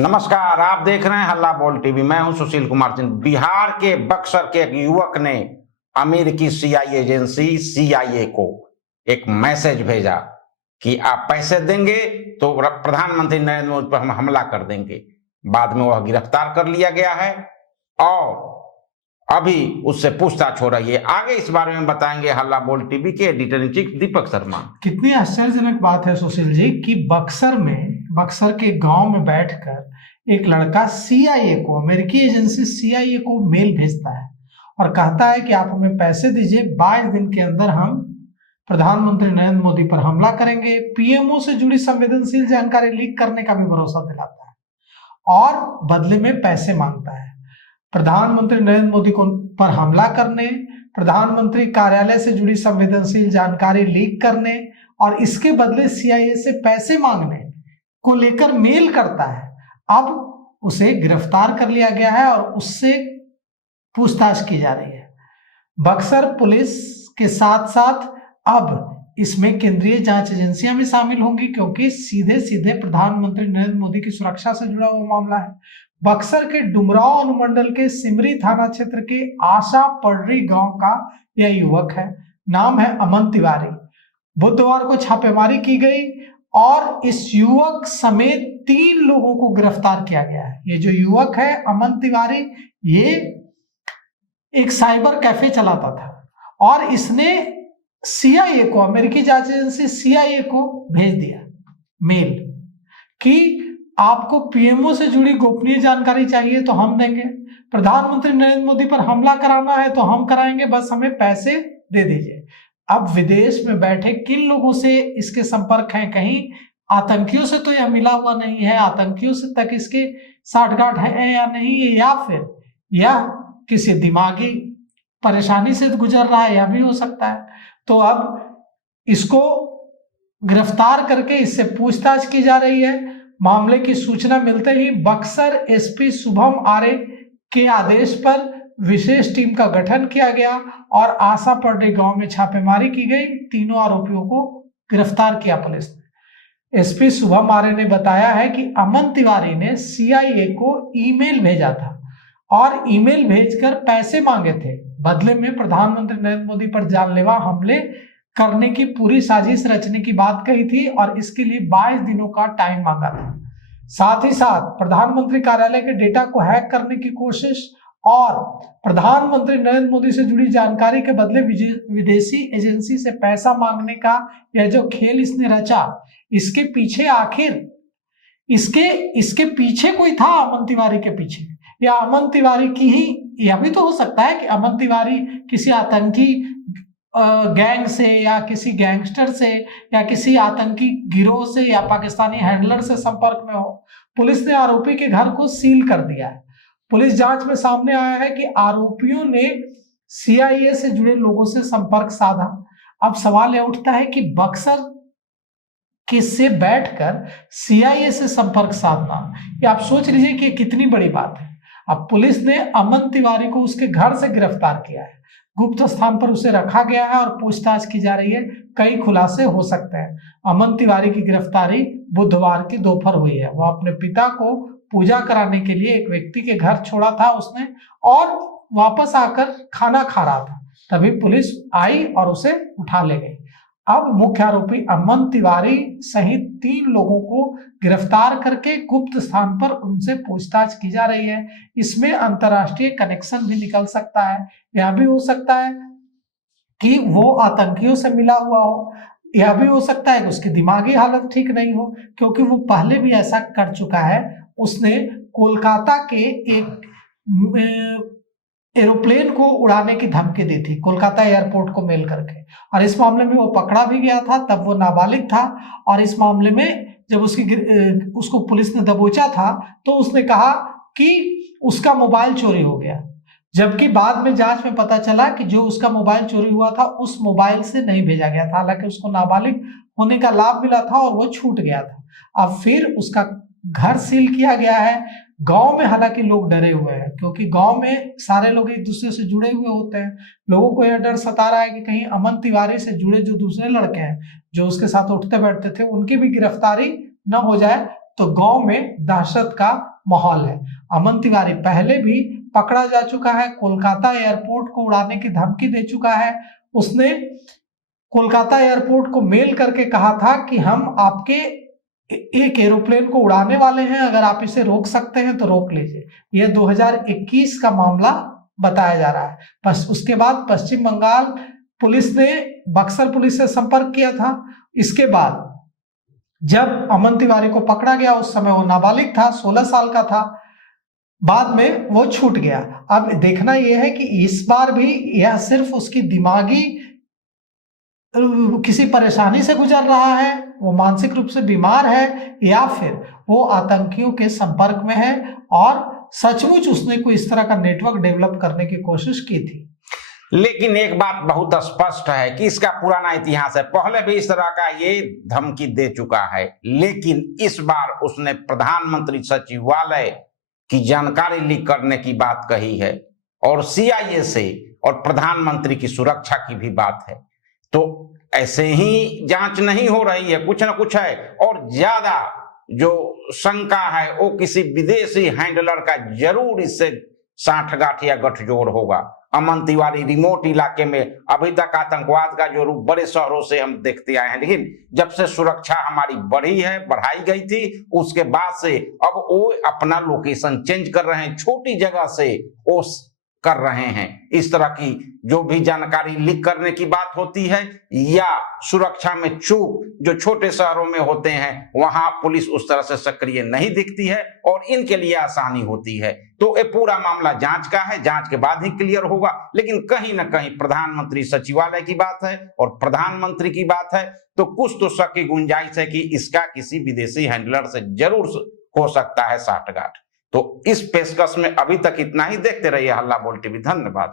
नमस्कार, आप देख रहे हैं हल्ला बोल टीवी। मैं हूं सुशील कुमार सिंह। बिहार के बक्सर के एक युवक ने अमेरिकी सीआईए एजेंसी सीआईए को एक मैसेज भेजा कि आप पैसे देंगे तो प्रधानमंत्री नरेंद्र मोदी पर हम हमला कर देंगे। बाद में वह गिरफ्तार कर लिया गया है और अभी उससे पूछताछ हो रही है। आगे इस बारे में बताएंगे हल्ला बोल टीवी के editor in chief Deepak Sharma. कितनी आश्चर्यजनक बात है सुशील जी कि बक्सर के गांव में बैठकर एक लड़का सीआईए को, अमेरिकी एजेंसी सीआईए को मेल भेजता है और कहता है कि आप हमें पैसे दीजिए, 22 दिन के अंदर हम प्रधानमंत्री नरेंद्र मोदी पर हमला करेंगे। पीएमओ से जुड़ी संवेदनशील जानकारी लीक करने का भी भरोसा दिलाता है और बदले में पैसे मांगता है। प्रधानमंत्री नरेंद्र मोदी को पर हमला करने, प्रधानमंत्री कार्यालय से जुड़ी संवेदनशील जानकारी लीक करने और इसके बदले सीआईए से पैसे मांगने को लेकर मेल करता है। अब उसे गिरफ्तार कर लिया गया है और उससे पूछताछ की जा रही है। बक्सर पुलिस के साथ साथ अब इसमें केंद्रीय जांच एजेंसियां भी शामिल होंगी, क्योंकि सीधे सीधे प्रधानमंत्री नरेंद्र मोदी की सुरक्षा से जुड़ा हुआ मामला है। बक्सर के डुमरांव अनुमंडल के सिमरी थाना क्षेत्र के आशा पडरी गांव का यह युवक है। नाम है अमन तिवारी। बुधवार को छापेमारी की गई और इस युवक समेत 3 लोगों को गिरफ्तार किया गया है। ये जो युवक है अमन तिवारी, ये एक साइबर कैफे चलाता था और इसने सीआईए को, अमेरिकी जांच एजेंसी सीआईए को भेज दिया मेल कि आपको पीएमओ से जुड़ी गोपनीय जानकारी चाहिए तो हम देंगे, प्रधानमंत्री नरेंद्र मोदी पर हमला कराना है तो हम कराएंगे, बस हमें पैसे दे दीजिए। अब विदेश में बैठे किन लोगों से इसके संपर्क हैं? कहीं आतंकियों से तो यह मिला हुआ नहीं है, आतंकियों से तक इसके साठगांठ है या नहीं, या फिर यह किसी दिमागी परेशानी से गुजर रहा है, यह भी हो सकता है। तो अब इसको गिरफ्तार करके इससे पूछताछ की जा रही है। मामले की सूचना मिलते ही बक्सर एसपी शुभम आर्य के आदेश पर विशेष टीम का गठन किया गया और आशा पडरी गांव में छापेमारी की गई। तीनों आरोपियों को गिरफ्तार किया पुलिस ने। एसपी शुभम आर्य ने बताया है कि अमन तिवारी ने सीआईए को ईमेल भेजा था और ईमेल भेजकर पैसे मांगे थे। बदले में प्रधानमंत्री नरेंद्र मोदी पर जानलेवा हमले करने की पूरी साजिश रचने की बात कही थी और इसके लिए 22 दिनों का टाइम मांगा था। साथ ही साथ प्रधानमंत्री कार्यालय के डेटा को हैक करने की कोशिश और प्रधानमंत्री नरेंद्र मोदी से जुड़ी जानकारी के बदले विदेशी एजेंसी से पैसा मांगने का यह जो खेल इसने रचा, इसके पीछे आखिर इसके पीछे कोई था अमन तिवारी के पीछे, या अमन तिवारी की ही, यह भी तो हो सकता है कि अमन तिवारी किसी आतंकी गैंग से या किसी गैंगस्टर से या किसी आतंकी गिरोह से या पाकिस्तानी हैंडलर से संपर्क में हो। पुलिस ने आरोपी के घर को सील कर दिया है। पुलिस जांच में सामने आया है कि आरोपियों ने सीआईए से जुड़े लोगों से संपर्क साधा। अब सवाल यह उठता है कि बक्सर के से बैठकर सीआईए से संपर्क साधना, ये आप सोच लीजिए कि कितनी बड़ी बात है। अब पुलिस ने अमन तिवारी को उसके घर से गिरफ्तार किया है, गुप्त स्थान पर उसे रखा गया है और पूछताछ की जा रही है। कई खुलासे हो सकते हैं। अमन तिवारी की गिरफ्तारी बुधवार की दोपहर हुई है। वह अपने पिता को पूजा कराने के लिए एक व्यक्ति के घर छोड़ा था उसने, और वापस आकर खाना खा रहा था, तभी पुलिस आई और उसे उठा ले गई। अब मुख्य आरोपी अमन तिवारी सहित 3 लोगों को गिरफ्तार करके गुप्त स्थान पर उनसे पूछताछ की जा रही है। इसमें अंतर्राष्ट्रीय कनेक्शन भी निकल सकता है। यह भी हो सकता है कि वो आतंकियों से मिला हुआ हो, यह भी हो सकता है कि उसकी दिमागी हालत ठीक नहीं हो, क्योंकि वो पहले भी ऐसा कर चुका है। उसने कोलकाता के एक एरोप्लेन को उड़ाने की धमकी दी थी, कोलकाता एयरपोर्ट को मेल करके, और इस मामले में वो पकड़ा भी गया था। तब वो नाबालिग था और इस मामले में जब उसको पुलिस ने दबोचा था तो उसने कहा कि उसका मोबाइल चोरी हो गया, जबकि बाद में जांच में पता चला कि जो उसका मोबाइल चोरी हुआ था उस मोबाइल से नहीं भेजा गया था। हालांकि उसको नाबालिग होने का लाभ मिला था और वो छूट गया था। अब फिर उसका घर सील किया गया है। गांव में हालांकि लोग डरे हुए हैं, क्योंकि गांव में सारे लोग एक दूसरे से जुड़े हुए होते हैं। लोगों को यह डर सता रहा है कि कहीं अमन तिवारी से जुड़े जो दूसरे लड़के हैं जो उसके साथ उठते बैठते थे, उनकी भी गिरफ्तारी न हो जाए तो गांव में दहशत का माहौल है। अमन तिवारी पहले भी पकड़ा जा चुका है, कोलकाता एयरपोर्ट को उड़ाने की धमकी दे चुका है। उसने कोलकाता एयरपोर्ट को मेल करके कहा था कि हम आपके एक एरोप्लेन को उड़ाने वाले हैं, अगर आप इसे रोक सकते हैं तो रोक लीजिए। यह 2021 का मामला बताया जा रहा है। बस उसके बाद पश्चिम बंगाल पुलिस ने बक्सर पुलिस से संपर्क किया था। इसके बाद जब अमन तिवारी को पकड़ा गया, उस समय वो नाबालिग था, 16 साल का था, बाद में वो छूट गया। अब देखना यह है कि इस बार भी यह सिर्फ उसकी दिमागी किसी परेशानी से गुजर रहा है, वो मानसिक रूप से बीमार है, या फिर वो आतंकियों के संपर्क में है और सचमुच उसने कोई इस तरह का नेटवर्क डेवलप करने की कोशिश की थी। लेकिन एक बात बहुत स्पष्ट है कि इसका पुराना इतिहास है, पहले भी इस तरह का ये धमकी दे चुका है, लेकिन इस बार उसने प्रधानमंत्री सचिवालय की जानकारी लीक करने की बात कही है और CIA से और प्रधानमंत्री की सुरक्षा की भी बात है। तो ऐसे ही जांच नहीं हो रही है, कुछ ना कुछ है, और ज्यादा जो शंका है वो किसी विदेशी हैंडलर का जरूर इससे साठगांठ या गठजोड़ होगा। अमन तिवारी रिमोट इलाके में अभी तक आतंकवाद का जो रूप बड़े शहरों से हम देखते आए हैं, लेकिन जब से सुरक्षा हमारी बढ़ाई गई थी, उसके बाद से अब वो अपना लोकेशन चेंज कर रहे हैं, छोटी जगह से वो कर रहे हैं। इस तरह की जो भी जानकारी लीक करने की बात होती है या सुरक्षा में चूक जो छोटे शहरों में होते हैं, वहां पुलिस उस तरह से सक्रिय नहीं दिखती है और इनके लिए आसानी होती है। तो ये पूरा मामला जांच का है, जांच के बाद ही क्लियर होगा। लेकिन कहीं ना कहीं प्रधानमंत्री सचिवालय की बात है और प्रधानमंत्री की बात है, तो कुछ तो शक की गुंजाइश है कि इसका किसी विदेशी हैंडलर से जरूर हो सकता है साठगांठ। तो इस पेशकश में अभी तक इतना ही। देखते रहिए हल्ला बोल टीवी। धन्यवाद।